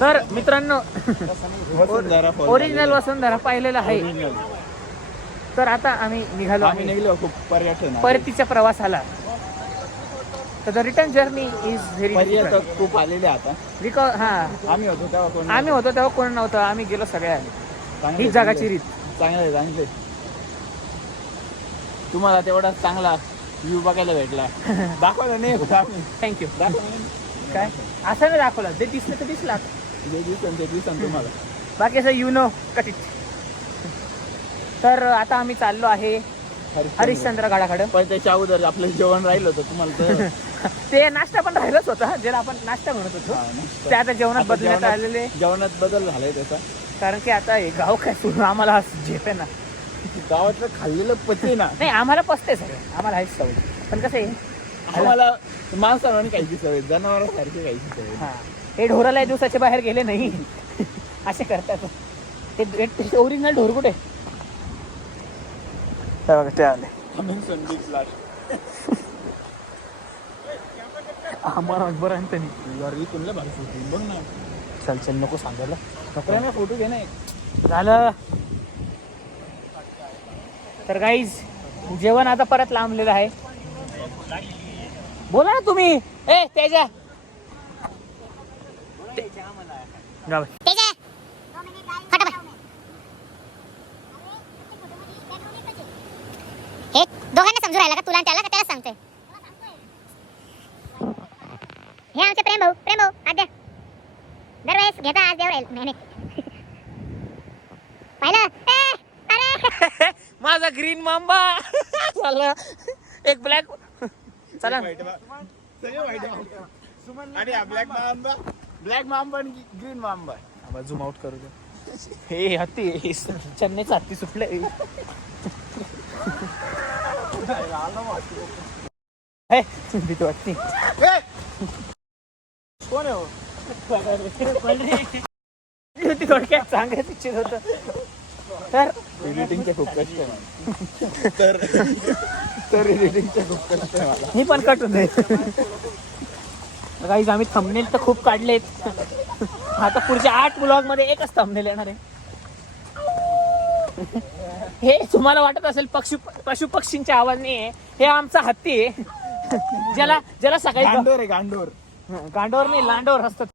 तर मित्रांनो ओरिजिनल वसुंधरा पाहिलेलं आहे. तर आता आम्ही निघालो खूप पर्यटन परतीच्या प्रवासाला. तर the return journey is very पर्यटक खूप आलेले आता. बिकॉज आम्ही होतो तेव्हा कोण नव्हतं. आम्ही गेलो सगळ्या. ही जगाची रीत. चांगले तुम्हाला तेवढा चांगला व्ह्यू बघायला भेटला. दाखवला नाही थँक्यू. काय असं नाही दाखवलं. जे दिसलं ते दिसला. जे दिसन तुम्हाला बाकी असं यू नो कट इट. तर आता आम्ही चाललो आहे हरिश्चंद्र गडाकडे. पण त्याच्या अगोदर आपलं जेवण राहिलं होतं तुम्हाला. ते नाश्ता पण राहिलंच होता, ज्याला आपण नाश्ता म्हणत होतो. ते आता जेवणात बदलण्यात आलेले. जेवणात बदल झालाय त्याचा. कारण की आता हे गाव काय सोडून आम्हाला झेपे ना. गावातलं खाल्लेलं पते ना. नाही आम्हाला पचते सगळं. आम्हाला आहेच सवय. पण कसं आहे आम्हाला माणसांनी खायची सवय, जनावरांसारखी खायची सवय. हा हे ढोराला दिवसाच्या बाहेर गेले नाही असे करतात. ते ओरिजिनल ढोर कुठे ते आले. आम्हाला बरं बघ ना. चल नको सांगायला. नको फोटो घे नाही झालं. तर गाईज जेवण आता परत लांबलेलं आहे. बोला ना तुम्ही. ए तेजा हे दोघांना समजू राहिला का तुला आणि त्याला का त्याला सांगतोय? हे आमचे प्रेम भाऊ आद्या दरवेळेस घेता आज देव राहील. नाही पाहिलं अरे माझा ग्रीन मांबा चला एक ब्लॅक चला आणि ब्लॅक मांबा आणि ग्रीन मांबा. झूम आउट करू दे. हे हत्ती चेन्नईचा हत्ती सुटले. भीती वाटते. कोण आहे थोडक्यात सांगायचं इच्छित होतं. तर एडिटिंगचे खूप कष्ट आहे. तर एडिटिंगचे खूप कष्ट आहे मला. मी पण कटून दे. गाईज आम्ही थंबनेल तर खूप काढलेत. आता पुढच्या 8 ब्लॉग मध्ये एकच थंबनेल येणार आहे. हे तुम्हाला वाटत असेल पशु पक्षींचे आवाज नाही आहे. हे आमचा हत्ती आहे. ज्याला सकाळी गांडोर नाही लांडोर असतात.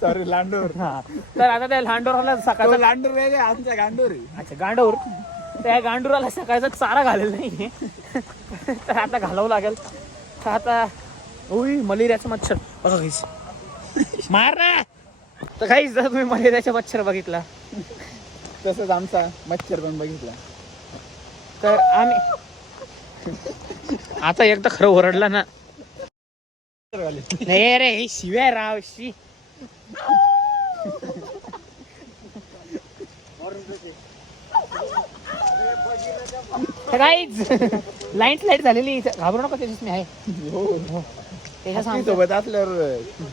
सॉरी लांडोर. हा तर आता त्या लांडोराला सकाळचा लांडोर वेगळे आमचा गांडोर आहे. अच्छा गांडोर. त्या गांडुराला सकाळचा चारा घालेला नाही. तर आता घालावं लागेल. तर आता मलेरियाचा मच्छर बघा काहीच मार ना. तर काहीच जर तुम्ही मलेरियाचा मच्छर बघितला तसंच आमचा मच्छर पण बघितला तर आम्ही आता एकदा खरं ओरडला ना. नाही रे हे शिव्या राव शी. काहीच लाईन स्लाईड झालेली. घाबरू नका त्याच्याच मी आहे. सोबत असल्यावर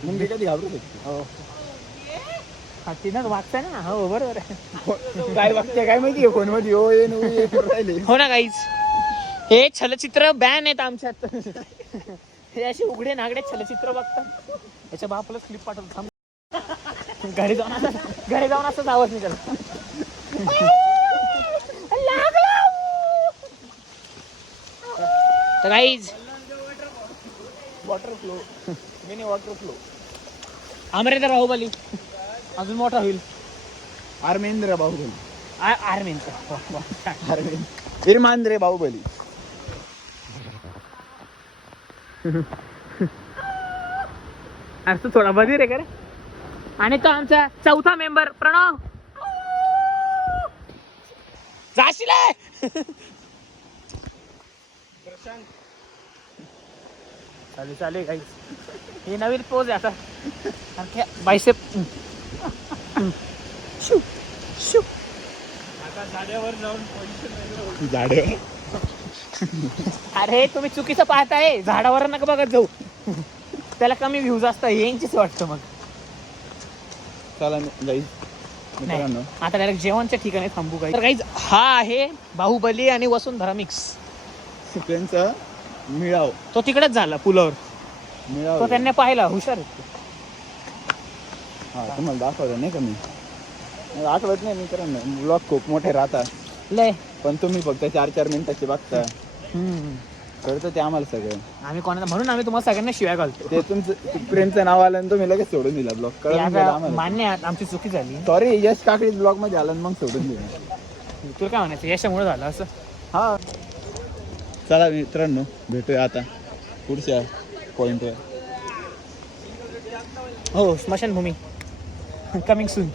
मुंगी कधी घाबरू शकते. हो हत्तीनं वागताय ना. हो बरोबर आहे. काय वागते काय माहिती फोन मध्ये हो ना काहीच. हे छलचित्र बॅन आहेत आमच्यात. हे असे उघडे नागडे छलचित्र बघतात. याच्या बापाला क्लिप पाठवतो. घरी जाऊन असंच आवाज निघाला. तर guys water flow mini water flow. Amarendra Baahubali अजून मोठा होईल. आर्मेंद्र बाहुबली. इरमांद्रे बाहुबली. अरे तू थोडा बधीर आहे का रे. आणि तो आमचा चौथा मेंबर प्रणव जाशील. चालेल काही हे नवीन पोज आहे आता. बायसेप झाड्यावर जाऊन अरे तुम्ही चुकीचं पाहताय. झाडावर नका बघत जाऊ. त्याला कमी व्ह्यूज असतात. यांचीच वाटतं मग. चला आता डायरेक्ट जेवणच्या ठिकाणी थांबू. काही तर काहीच हा आहे बाहुबली आणि वसुंधरा मिक्स. त्यांचा मिळाव तो तिकडेच झाला पुलावर. मिळाव तो त्यांनी पाहिला. हुशार हा तुम्हाला दाखवलं नाही का मी मला आठवत नाही मी करेन ब्लॉग खूप मोठे राहतात लय पण तुम्ही फक्त 4-4 मिनिटाचे बघता हम्म. कळतं ते आम्हाला सगळं आम्ही कोणाला म्हणून आम्ही तुम्हाला सगळ्यांना शिवाय घालतो ते तुमचं फ्रेंडचं नाव आलं आणि तुम्ही लगेच सोडून दिला ब्लॉग ते कळून आता गेलं आम्हाला मान्य आहे, आमची चुकी झाली. सॉरी यश काकडी ब्लॉग मध्ये आलं आणि मग सोडून दिलं तुला काय म्हणायचं याच्यामुळे झालं असं. हा चला मित्रांनो भेटूया आता पुढच्या पॉइंटवर. हो स्मशानभूमी कमिंग सून.